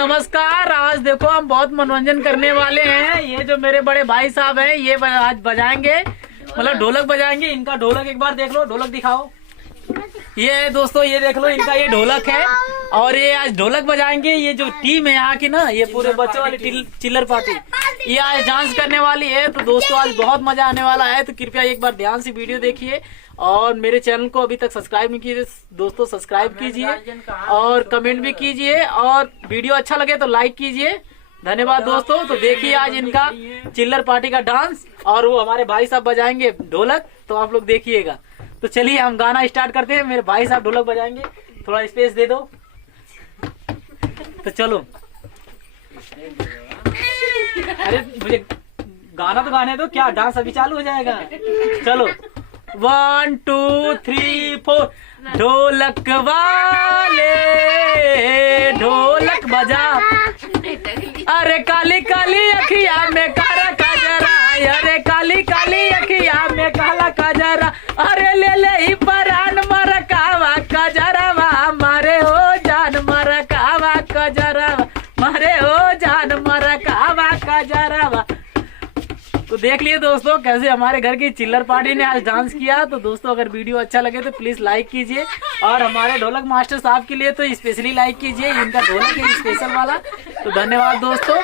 नमस्कार। आज देखो हम बहुत मनोरंजन करने वाले हैं। ये जो मेरे बड़े भाई साहब हैं ये आज बजाएंगे, मतलब ढोलक बजाएंगे। इनका ढोलक एक बार देख लो, ढोलक दिखाओ। ये दोस्तों ये देख लो, इनका ये ढोलक है और ये आज ढोलक बजाएंगे। ये जो टीम है यहाँ की ना, ये पूरे बच्चों वाली चिल्लर पार्टी, ये आज डांस करने वाली है। तो दोस्तों आज बहुत मजा आने वाला है, तो कृपया एक बार ध्यान से वीडियो देखिए और मेरे चैनल को अभी तक सब्सक्राइब नहीं कीजिए दोस्तों, सब्सक्राइब कीजिए और कमेंट भी कीजिए और वीडियो अच्छा लगे तो लाइक कीजिए। धन्यवाद दोस्तों। तो देखिए आज इनका चिल्लर पार्टी का डांस और वो हमारे भाई साहब बजाएंगे ढोलक, तो आप लोग देखिएगा। तो चलिए हम गाना स्टार्ट करते हैं। मेरे भाई साहब ढोलक बजाएंगे, थोड़ा स्पेस दे दो। तो चलो, अरे मुझे गाना तो गाने दो, क्या डांस अभी चालू हो जाएगा। चलो 1 2 3 4। ढोलक वाले ढोलक बजा, अरे काली काली अखिया में काला काजरा, अरे काली काली अखिया में काला काजरा, अरे ले ले ही परान मरकावा काजरावा, मारे हो जान मरकावा काजरावा, मारे हो जान मरकावा काजरावा। तो देख लिए दोस्तों कैसे हमारे घर की चिल्लर पार्टी ने आज डांस किया। तो दोस्तों अगर वीडियो अच्छा लगे तो प्लीज लाइक कीजिए और हमारे ढोलक मास्टर साहब के लिए तो स्पेशली लाइक कीजिए, इनका ढोलक है स्पेशल वाला। तो धन्यवाद दोस्तों।